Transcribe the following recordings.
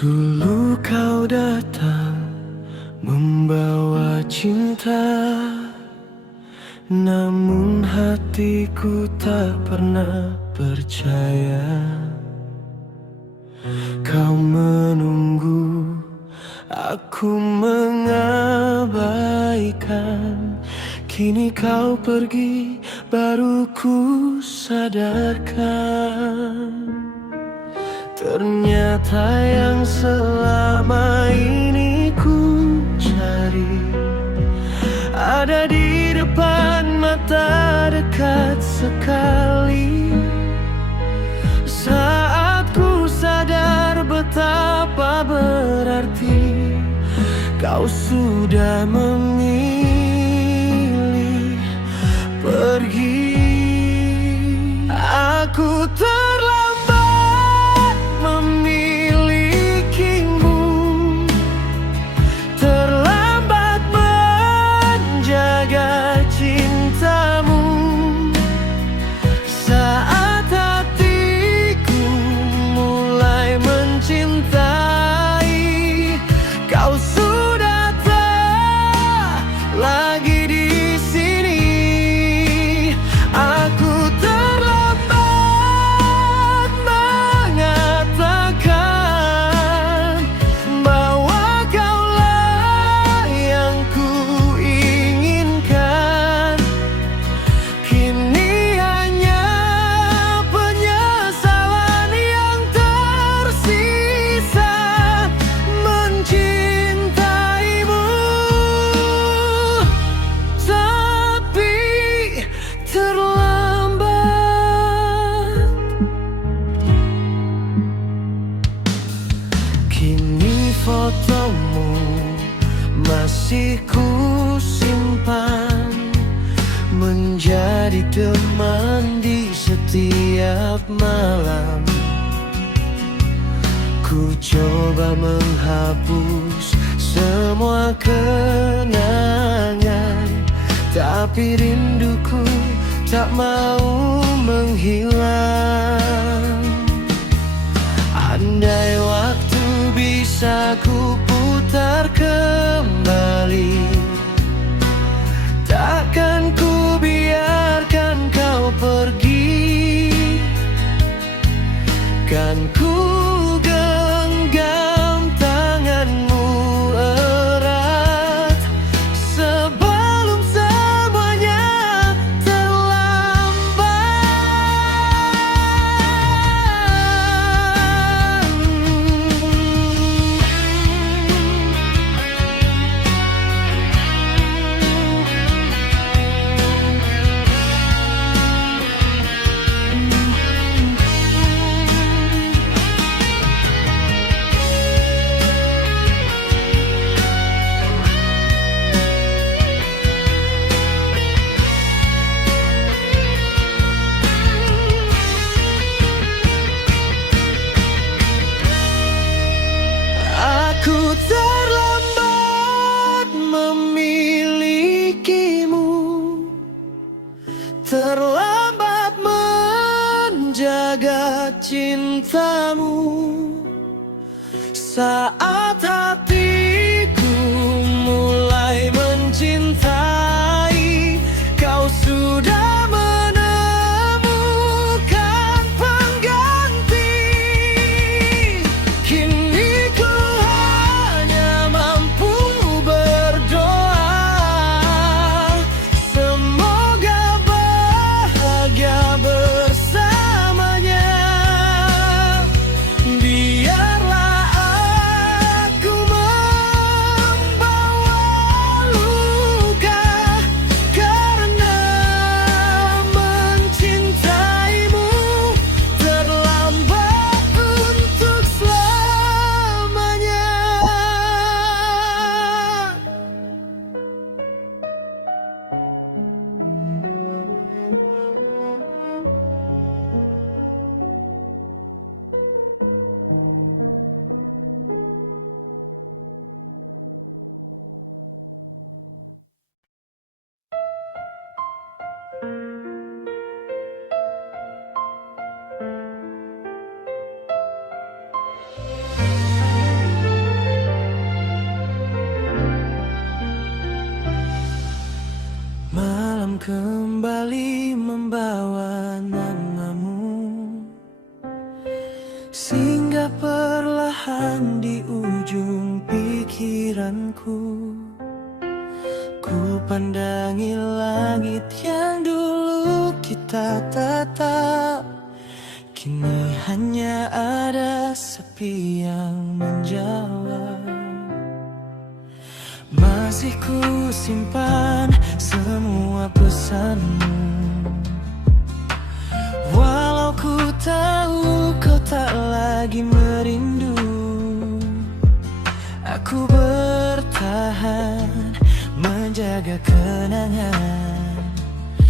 Dulu kau datang membawa cinta, namun hatiku tak pernah percaya. Kau menunggu, aku mengabaikan. Kini kau pergi, baru ku sadarkan. Ternyata yang selama ini ku cari ada di depan mata, dekat sekali. Saat ku sadar betapa berarti kau sudah memilih pergi. Aku terlambat memilikimu, terlambat menjaga cintamu. Saat hatiku mulai mencintai, kau sudah tak lagi di sini. Aku terlambat mengatakan bahwa kaulah yang ku inginkan. Kini hanya penyesalan yang tersisa mencintaimu. Tapi terlambat. Kini fotomu masih ku simpan, menjadi teman di setiap malam. Ku coba menghapus semua kenangan, tapi rinduku tak mau menghilang. Andai waktu bisa ku putar kembali, takkan ku biarkan kau pergi. Kan ku genggam tanganmu erat sebelum semuanya terlambat. Aku terlambat memilikimu, terlambat menjaga cintamu. Saat hatiku mulai mencintai, kau sudah menemukan pengganti. Kini ku hanya mampu berdoa, semoga bahagia bersamanya. Biarlah aku bertahan di ujung pikiranku. Ku pandangi langit yang dulu kita tatap, kini hanya ada sepi yang menjawab. Masih ku simpan semua pesanmu, walau ku tahu kau tak lagi merindu. Aku bertahan menjaga kenangan,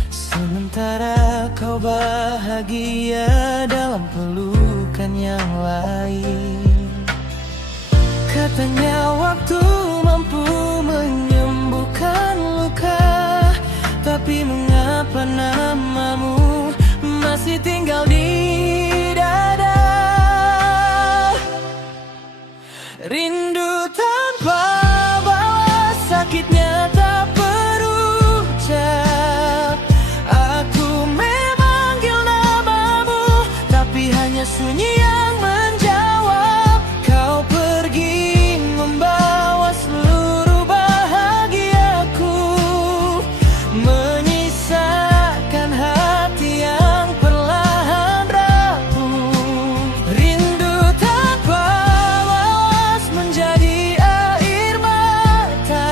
sementara kau bahagia dalam pelukan yang lain. Katanya waktu mampu menyembuhkan luka, tapi mengapa namamu masih tinggal di dada? Rindu tanpa balas, sakitnya tak berucap. Aku memanggil namamu, tapi hanya sunyi yang menjawab. Kau pergi membawa seluruh bahagiaku, menyisakan hati yang perlahan rapuh. Rindu tanpa balas menjadi air mata,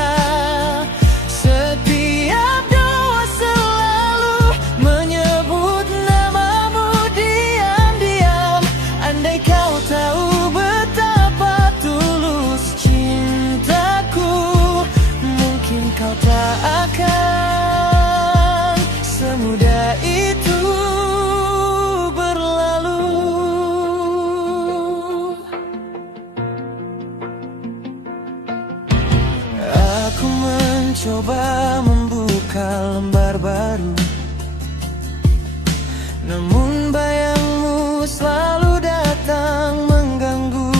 setiap doa selalu menyebut namamu diam-diam. Andai kau tahu betapa tulus cintaku, mungkin kau tak akan semudah itu berlalu. Aku mencoba membuka lembar baru, namun bayangmu selalu datang mengganggu.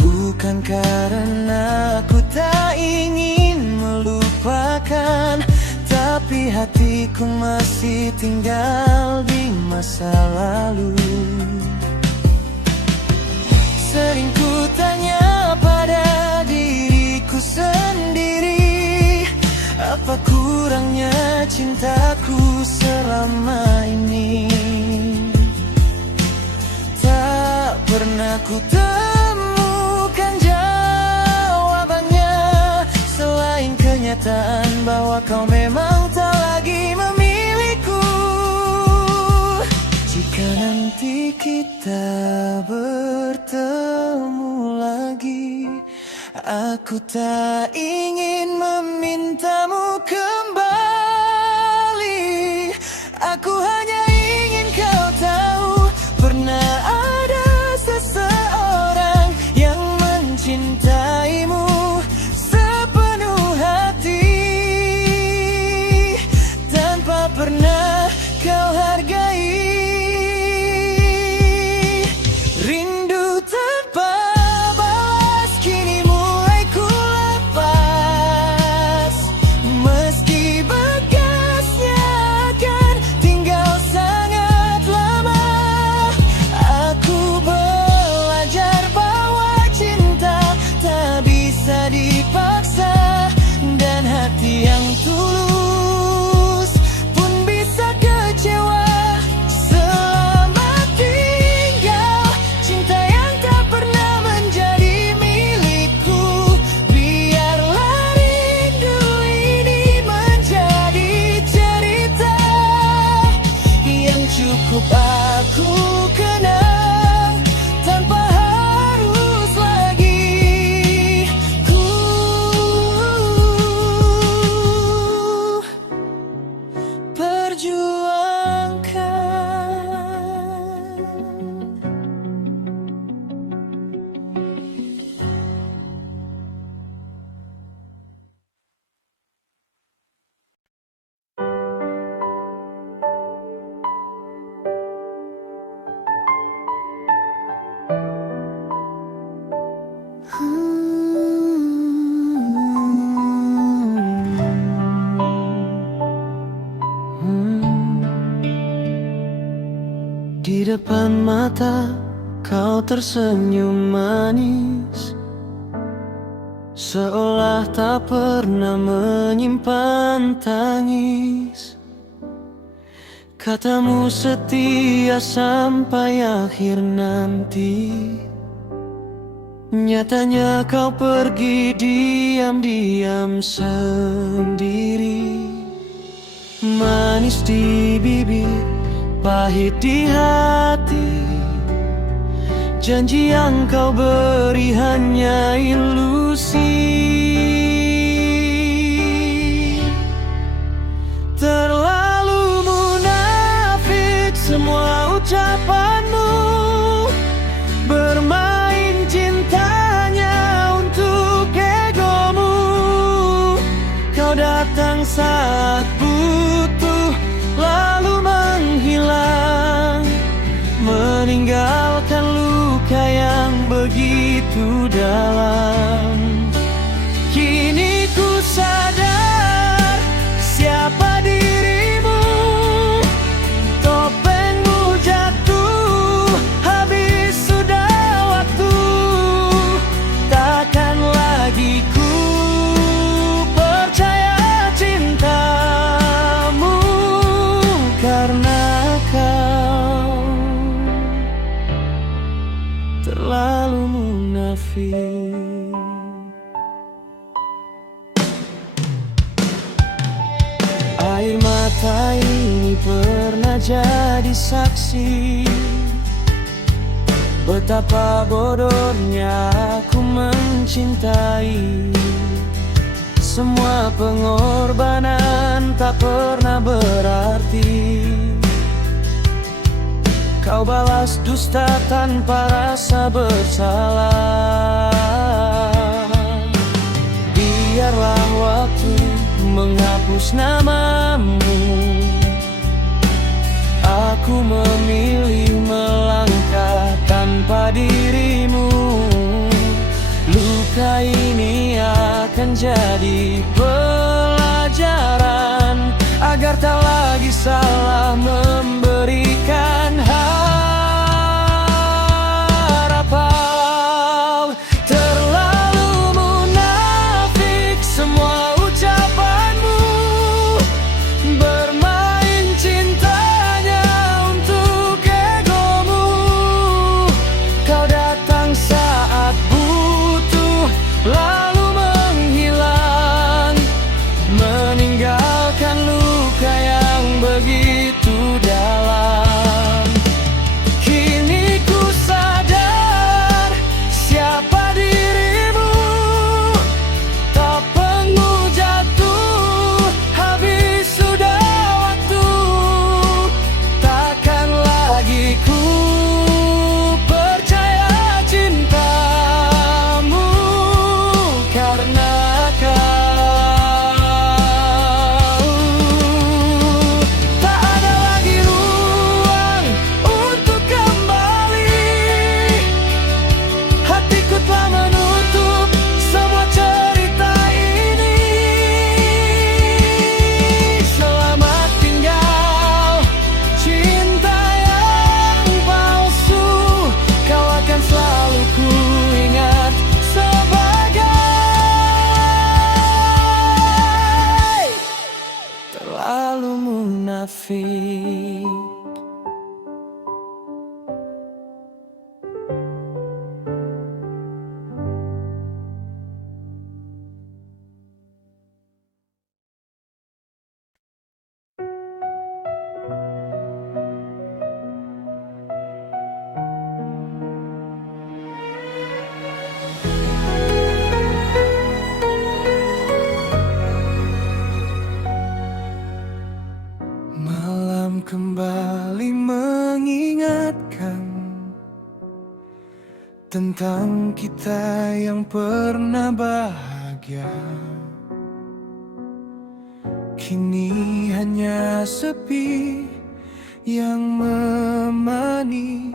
Bukan karena aku tak ingin melupakan, tapi hatiku masih tinggal di masa lalu. Sering ku tanya pada diriku sendiri, apa kurangnya cintaku selama ini? Tak pernah ku temukan jawabannya, selain kenyataan bahwa kau memang tak lagi memiliku. Jika nanti kita bertemu lagi, aku tak ingin memintamu kembali. Aku hanya ingin kau tahu, pernah ada seseorang yang mencintaimu sepenuh hati, tanpa pernah kau hargai. Rindu tanpa balas kini mulai ku lepas, meski bekasnya akan tinggal sangat lama. Aku belajar bahwa cinta tak bisa dipaksa, dan hati yang tulus pun bisa kecewa. Selamat tinggal cinta yang tak pernah menjadi milikku. Biarlah rindu ini menjadi cerita yang cukup aku kenang, tanpa harus lagi ku perjuangkan. Di depan mata Kau tersenyum manis, seolah tak pernah menyimpan tangis. Katamu setia sampai akhir nanti. Nyatanya kau pergi diam-diam sendiri. Manis di bibir, pahit di hati. Janji yang kau beri hanya ilusi. Terlalu munafik semua ucapanmu, bermain cintanya untuk egomu. Kau datang saat butuh, lalu menghilang, meninggalkan luka yang begitu dalam. Kini ku sadar siapa dirimu. Topengmu jatuh, habis sudah waktu. Takkan lagi ku percaya cintamu, karena kau terlalu munafik. Air mata ini pernah jadi saksi betapa bodohnya aku mencintai. Semua pengorbanan tak pernah berarti. Kau balas dusta tanpa rasa bersalah. Biarlah waktu menghapus namamu. Aku memilih melangkah tanpa dirimu. Luka ini akan jadi pelajaran agar tak lagi salah memberikan harapan. Terlalu munafik semua ucapanmu, bermain cintanya untuk egomu. Kau datang saat butuh, lalu menghilang, meninggalkan luka yang begitu dalam. Kini ku sadar siapa dirimu. Topengmu jatuh, habis sudah waktu. Takkan lagi ku percaya cintamu, karena tak ada lagi ruang untuk kembali. Hatiku telah menutup semua cerita ini. Selamat tinggal cinta yang palsu. Kau akan selalu ku ingat sebagai terlalu munafik. Malam kembali mengingatkan tentang kita yang pernah bahagia. Kini hanya sepi yang menemani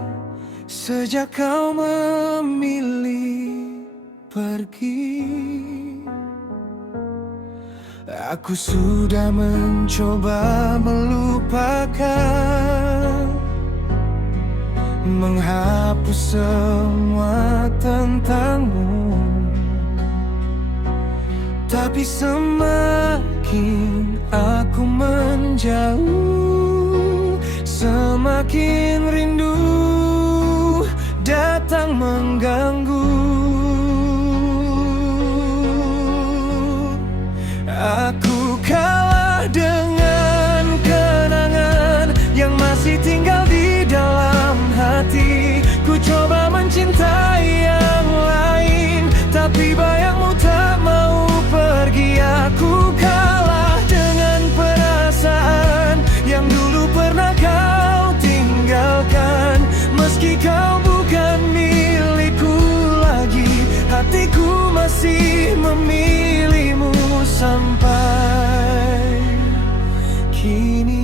sejak kau memilih pergi. Aku sudah mencoba melupakan menghapus semua tentangmu. Tapi semakin aku menjauh, semakin rindu datang mengganggu. Aku kalah dengan kenangan yang masih tinggal di dalam hati. Ku coba mencintai yang lain, tapi bayangmu tak mau pergi. Aku kalah dengan perasaan yang dulu pernah kau tinggalkan. Meski kau bukan milikku lagi, hatiku masih memilihmu sampai kini.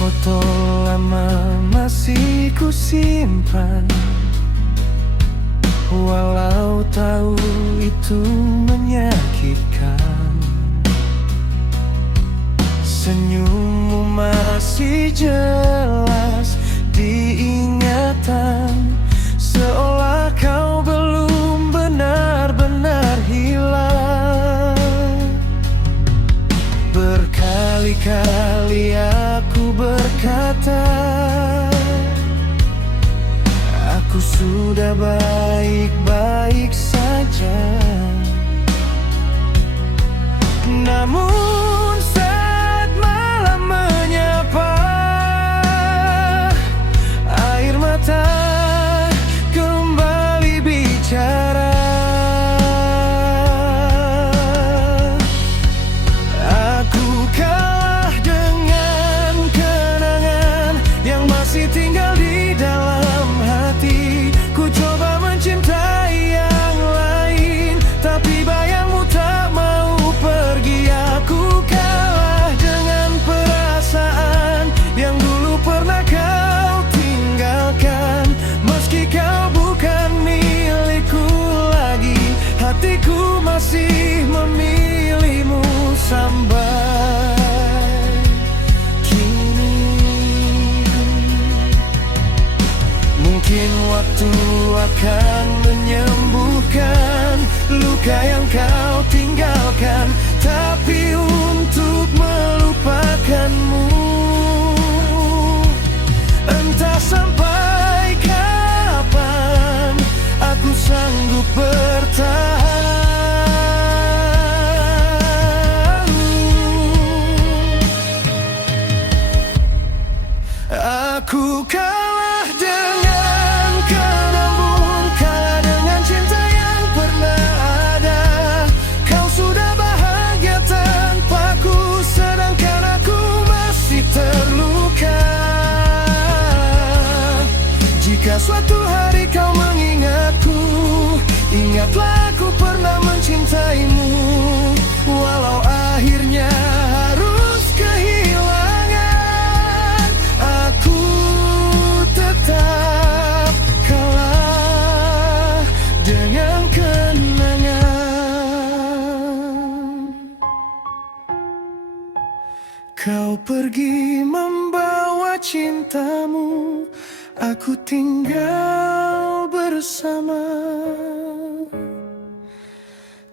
Foto lama masih ku simpan, walau tahu itu menyakitkan. Senyummu masih jelas diingatan, seolah kau belum benar-benar hilang. Berkali-kali aku berkata, aku sudah baik-baik saja. Namun saat malam menyapa, air mata kembali bicara. Aku kalah dengan kenangan yang masih tinggal di dalam hati. Ku coba mencintai yang lain, tapi bayangmu tak mau pergi. Aku kalah dengan perasaan yang dulu pernah kau tinggalkan. Meski kau bukan milikku lagi, hatiku masih memilihmu sampai kini. Mungkin waktu akan menyembuhkan luka yang kau tinggalkan, tapi untuk melupakanmu, entah sampai kapan aku sanggup bertahan. Aku kalah dengan kenangmu, kalah dengan cinta yang pernah ada. Kau sudah bahagia tanpaku, sedangkan aku masih terluka. Jika suatu hari kau mengingatku, ingatlah aku pernah mencintaimu. Walau akhirnya harus kehilangan, aku tetap kalah dengan kenangan. Kau pergi membawa cintamu, aku tinggal bersama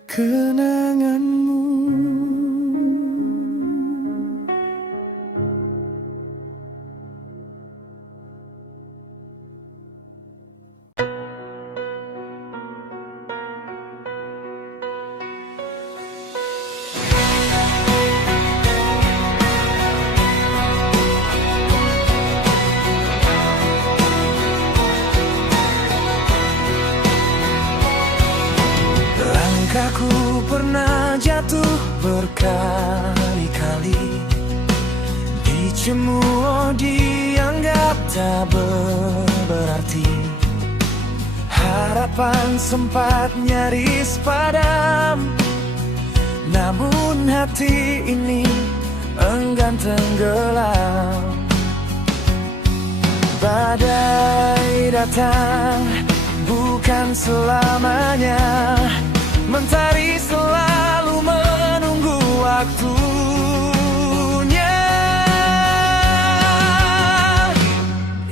kenanganmu. Aku pernah jatuh berkali-kali, dicemooh, dianggap tak berarti. Harapan sempat nyaris padam, namun hati ini enggan tenggelam. Badai datang bukan selamanya. Mentari selalu menunggu waktunya.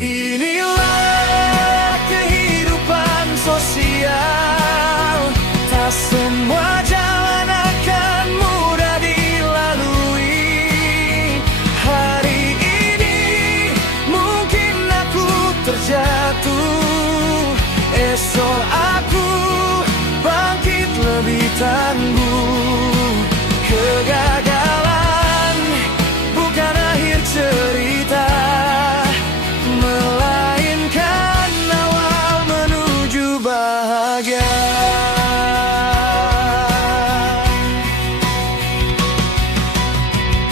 Inilah kehidupan sosial. Tak semua jalan akan mudah dilalui. Hari ini mungkin aku terjatuh, esok aku bangkit lebih tangguh. Kegagalan bukan akhir cerita, melainkan awal menuju bahagia.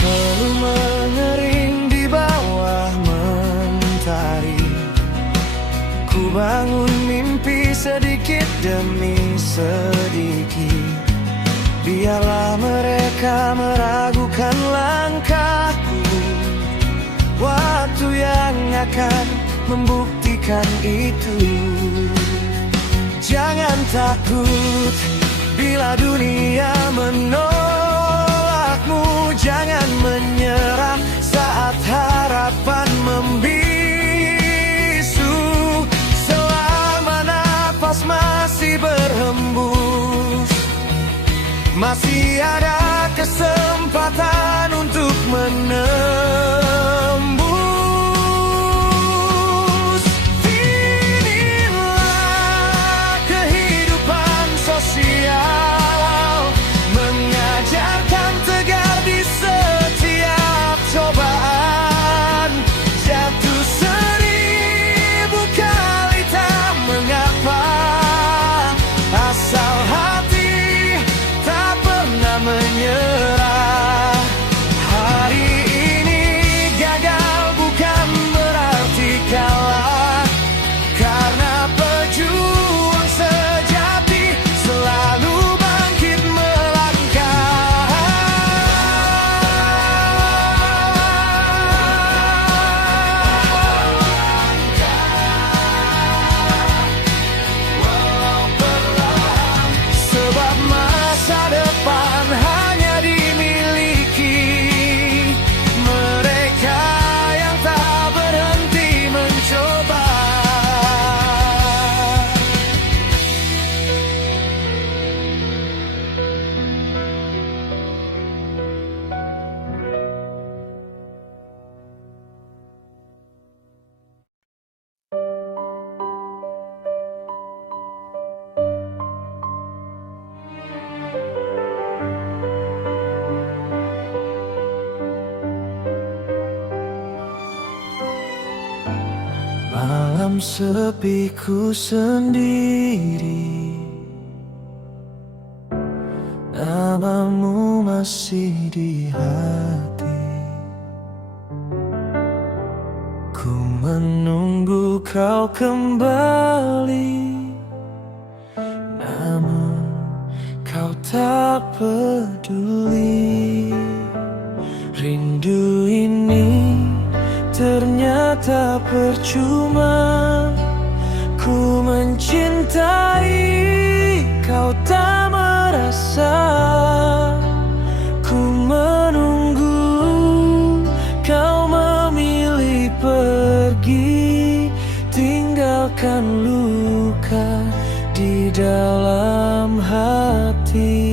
Lalu mengering di bawah mentari, ku bangun mimpi sedikit demi sedikit. Biarlah mereka meragukan langkahku, waktu yang akan membuktikan itu. Jangan takut bila dunia menolakmu. Jangan menyerah saat harapan membisu. Selama nafas masih berhembus, masih ada kesempatan untuk menembus. Inilah kehidupan sosial, mengajarkan tegar di setiap cobaan. Jatuh 1000 kali tak mengapa, asal hati tak pernah menyerah. Hari ini gagal bukan berarti kalah, karena pejuang sejati selalu bangkit melangkah. Walau perlahan, sebab masa depan hanya dimiliki mereka yang tak berhenti mencoba. Malam sepiku sendiri, namamu masih di hati. Ku menunggu kau kembali, namun kau tak peduli. Rindu ini ternyata percuma. Ku mencintai, kau tak merasa. Ku menunggu, kau memilih pergi, tinggalkan luka di dalam hati.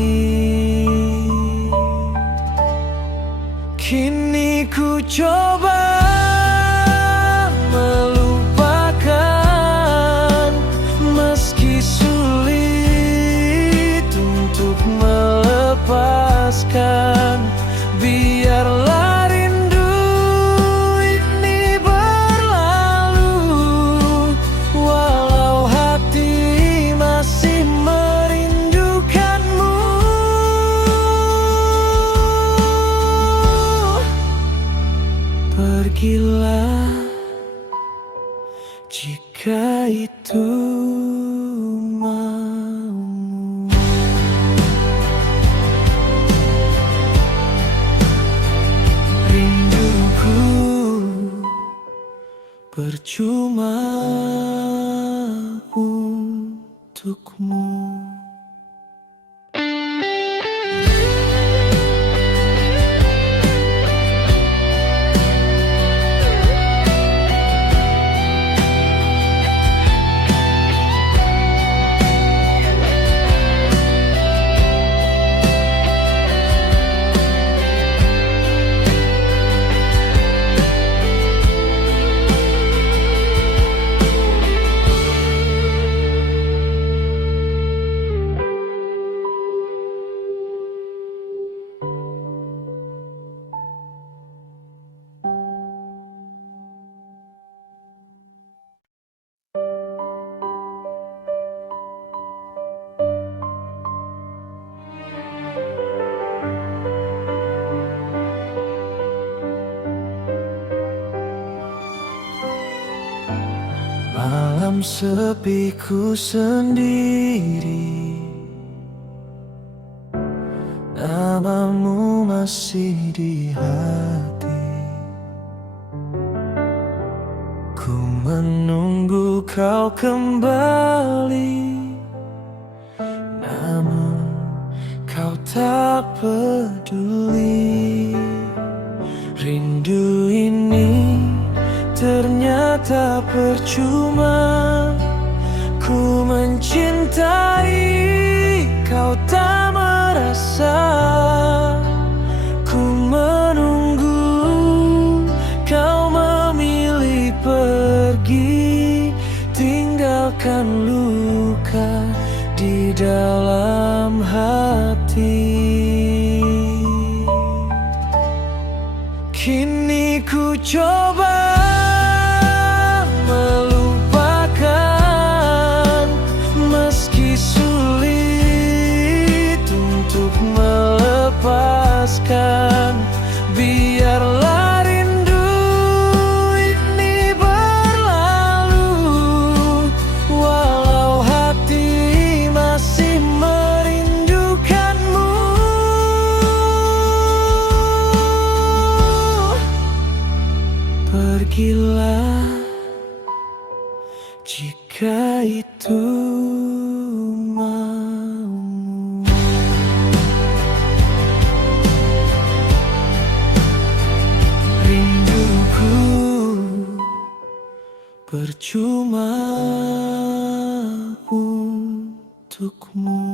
Kini ku coba melupakan, meski sulit untuk melepaskan. Biarlah rindu ini berlalu, walau hati masih merindukanmu. Pergilah jika itu maumu. Rinduku percuma. untukmu. Malam sepiku sendiri, namamu masih di hati. Ku menunggu kau kembali, namun kau tak peduli. Rindu ini ternyata percuma. Ku mencintai, kau tak merasa. Ku menunggu, kau memilih pergi, tinggalkan luka di dalam hati. Kini ku coba melupakan, meski sulit untuk melepaskan. Biarlah rindu ini berlalu, walau hati masih merindukanmu. Pergilah jika itu maumu. Rinduku percuma untukmu.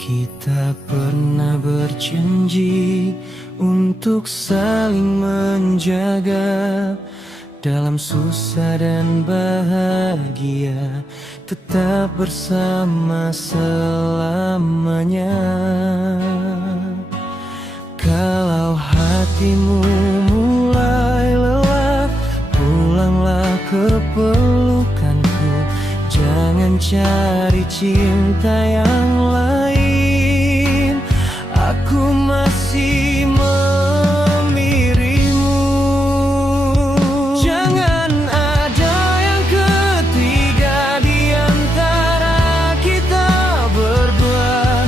Kita pernah berjanji untuk saling menjaga dalam susah dan bahagia, tetap bersama selamanya. Kalau hatimu mulai lelah, pulanglah ke pelukanku. Jangan cari cinta yang lain, aku masih memirimu. Jangan ada yang ketiga di antara kita berdua.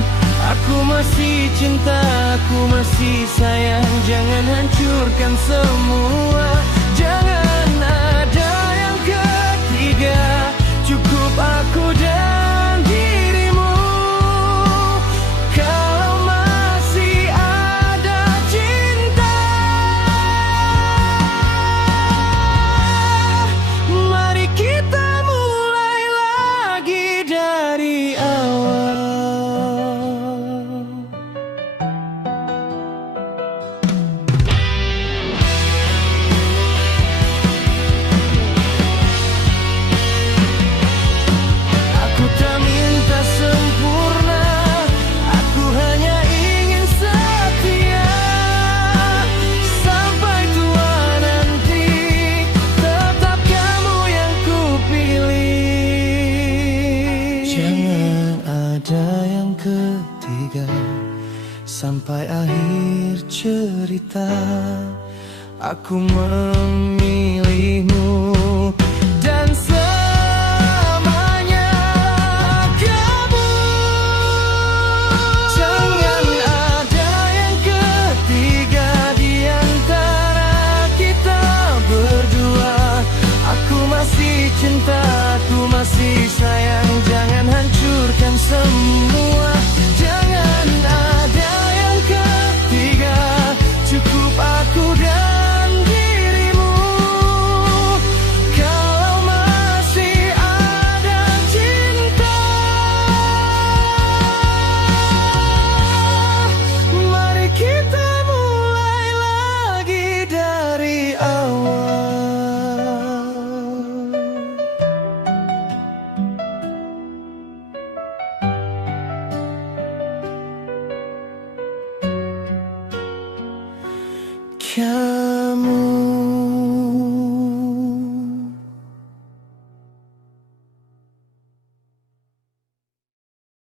Aku masih cinta, aku masih sayang. Jangan hancurkan semua. Jangan ada yang ketiga, cukup aku dan dirimu. Kalau masih ada cinta, mari kita mulai lagi dari awal. ketiga. Sampai akhir cerita, aku memilihmu. Dan selamanya kamu. Jangan ada yang ketiga di antara kita berdua. Aku masih cinta, aku masih sayang. Jangan hancurkan semua. Jangan ada yang ketiga. Cukup aku dan dirimu. Kalau masih ada cinta, mari kita mulai lagi dari awal. Kau